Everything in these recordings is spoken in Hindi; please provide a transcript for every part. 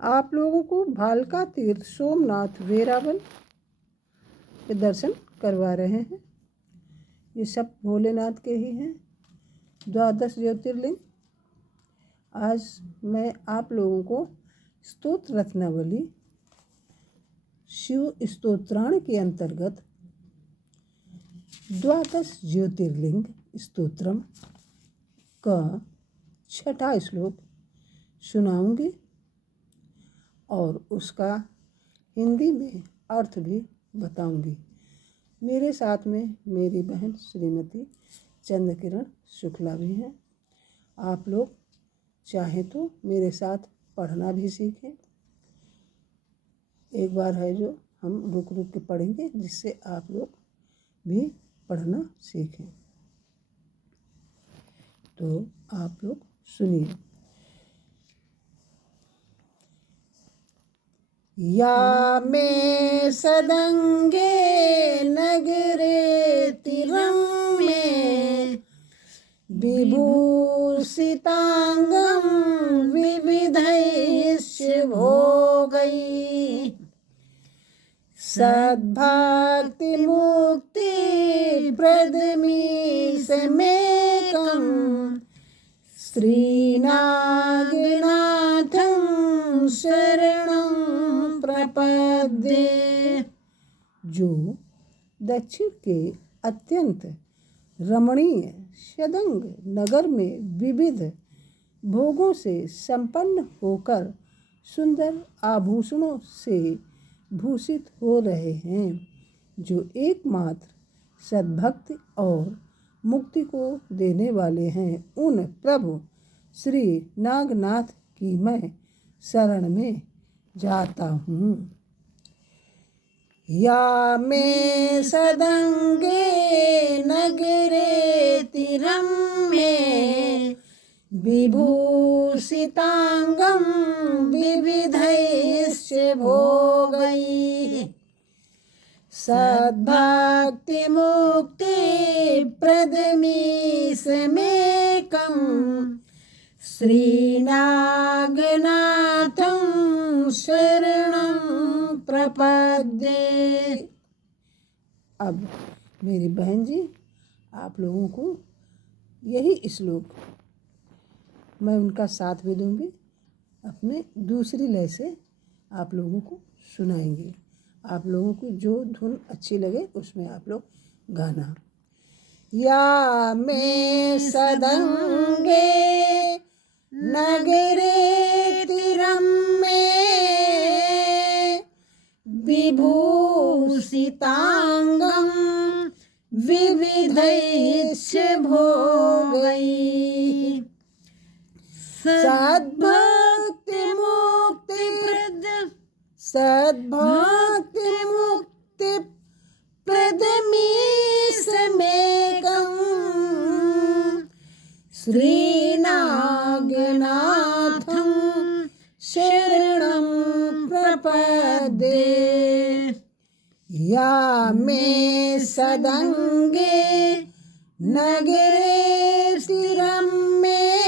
आप लोगों को भालका तीर्थ सोमनाथ वेरावल के दर्शन करवा रहे हैं। ये सब भोलेनाथ के ही हैं, 12 ज्योतिर्लिंग। आज मैं आप लोगों को स्तोत्र रत्नावली शिव स्तोत्राण के अंतर्गत 12 ज्योतिर्लिंग स्तोत्रम का 6ठा श्लोक सुनाऊंगी और उसका हिंदी में अर्थ भी बताऊंगी। मेरे साथ में मेरी बहन श्रीमती चंद्रकिरण शुक्ला भी हैं। आप लोग चाहें तो मेरे साथ पढ़ना भी सीखें। एक बार है जो हम रुक रुक के पढ़ेंगे, जिससे आप लोग भी पढ़ना सीखें। तो आप लोग सुनिए। या मे सदंगे नगरे तिरं में विभूषितांगं विविधैश्च भोगैः सद्भक्ति मुक्ति प्रदमीशमेकं श्रीनागनाथं शरणं प्रपद्ये। जो दक्षिण के अत्यंत रमणीय सदंग नगर में विविध भोगों से संपन्न होकर सुंदर आभूषणों से भूषित हो रहे हैं, जो एकमात्र सद्भक्ति और मुक्ति को देने वाले हैं, उन प्रभु श्री नागनाथ की मैं शरण में जाता हूँ। या मे सदंगे नगरे तिरं में विभूषितांगं विविधैश्च भोगैः सद्भक्ति मुक्ति प्रदमीशमेकं श्रीनागनाथं शरणं प्रपद्ये। अब मेरी बहन जी, आप लोगों को यही श्लोक मैं उनका साथ भी दूंगी, अपने दूसरी लय से आप लोगों को सुनाएंगे। आप लोगों को जो धुन अच्छी लगे उसमें आप लोग गाना। या मे सदंगे नगरे तिरं में विभूषितांगं विविधैश्च भोगैः सद्भक्ति मुक्ति प्रदमीशमेकं श्रीनागनाथं शरणं प्रपद्ये। या मे सदंगे नगरे तिरं में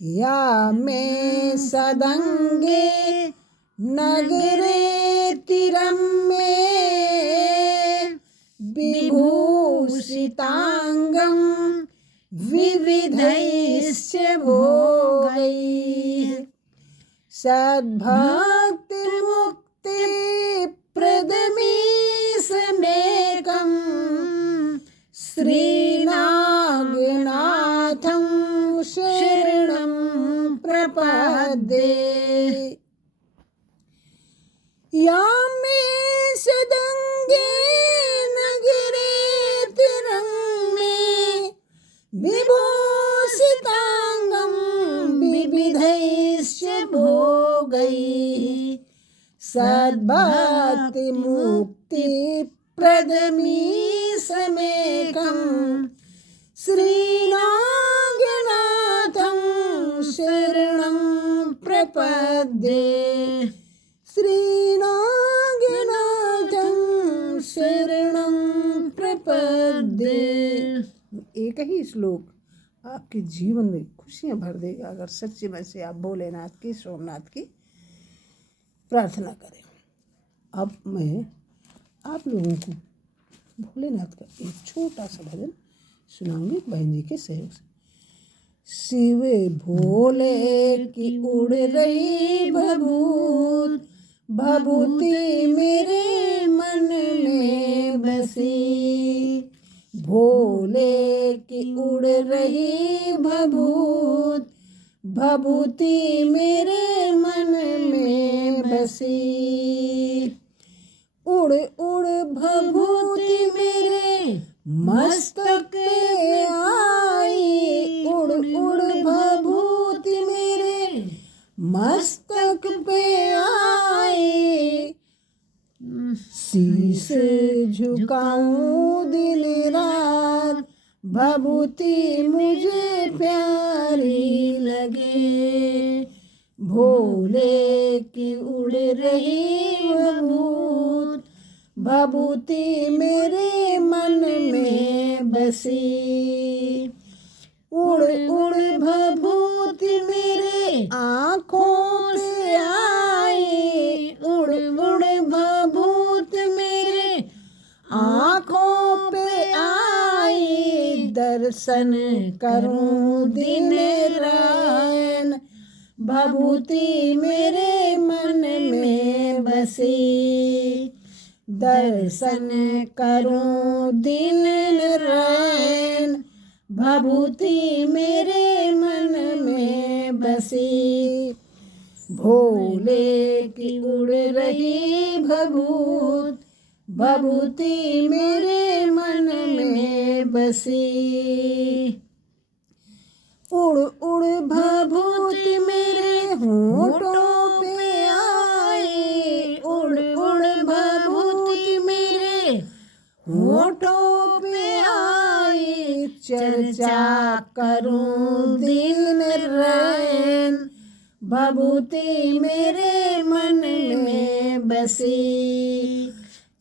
या मे सदंगे नगरे तिरं में विभूषितांगं विविधैश्च भोगैः सद्भक्ति मुक्ति प्रदमीशमेकं श्रीनागनाथं शरणं प्रपद्ये। या मे सदंगे नगरे तिरं में विभूषितांगं विविधैश्च भोगैः सद्भक्ति मुक्ति प्रदमीशमेकं श्रीनागनाथं शरणं प्रपद्ये। श्रीनागनाथं शरणं प्रपद्ये। एक ही श्लोक आपके जीवन में खुशियाँ भर देगा अगर सच्चे मन से आप भोलेनाथ की, सोमनाथ की प्रार्थना करें। अब मैं आप लोगों को भोलेनाथ का एक छोटा सा भजन सुनाऊंगी बहन जी के सहयोग से। शिव भोले की उड़ रही भभूत, भभूति मेरे मन में बसी। भोले की उड़ रही भभूत, भभूति मेरे मन में बसी। उड़ उड़ भभूति मेरे मस्तक पे आई, उड़ उड़ भभूति मेरे मस्तक पे आई। शीश झुकाऊं दिन रात, भभूति मुझे प्यारी लगे। भोले की उड़ रही भभूत, भभूति मेरे मन में बसी। उड़ उड़ भभूति मेरे आँखों से आई, उड़ उड़ भभूति मेरे आँखों पे आई। दर्शन करूं दिन रात, भभूति मेरे मन में बसी। दर्शन करूं दिन रात, भभूति मेरे मन में बसी। भोले की उड़ रही भभूत, भभूति मेरे मन में बसी। उड़ उड़ भभूति मेरे होठों पे आई, उड़ उड़ भभूति मेरे होठों पे आई। चर्चा करूं दिन रात, भभूति मेरे मन में बसी।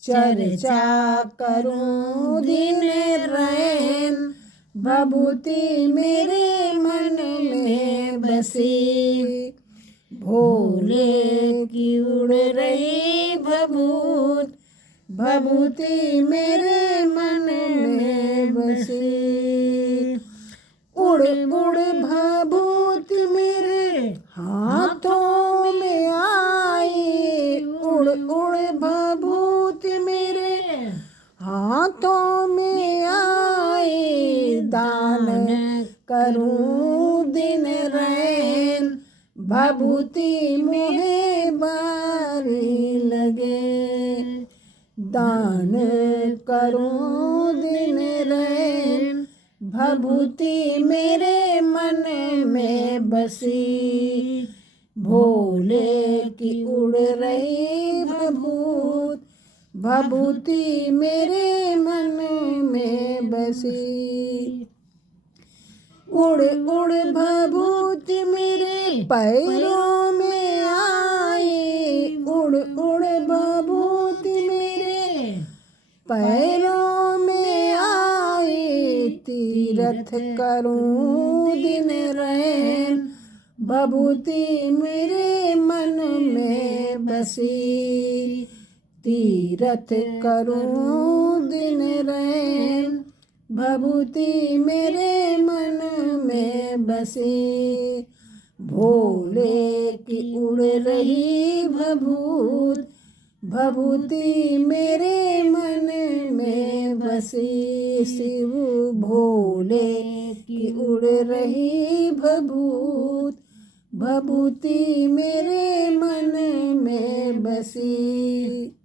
चर्चा करूं दिन रात, भभूति मेरे मन में बसी। भोले की उड़ रही भभूत, भभूति मेरे मन में बसी। उड़ उड़ भभूति मेरे हाथों में आई, उड़ उड़ भभूति मेरे हाथों में आई। दान करूं दिन रात, भभूति मोहे बारी लगे। दान करूं दिन रात, भभूति मेरे मन में बसी। भोले की उड़ रही भभूत, भभूति मेरे मन में बसी। उड़ उड़ भभूति मेरे पैरों में आई, उड़ उड़ भभूति मेरे पैरों में आई। तीरथ करूं दिन रात, भभूति मेरे मन में बसी। तीरथ करूं दिन रात, भभूति मेरे मन में बसी। भोले की उड़ रही भभूत, भभूति मेरे मन में बसी। शिव भोले की उड़ रही भभूत, भभूति मेरे मन में बसी।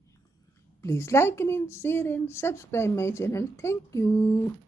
Please like and share and subscribe my channel. Thank you.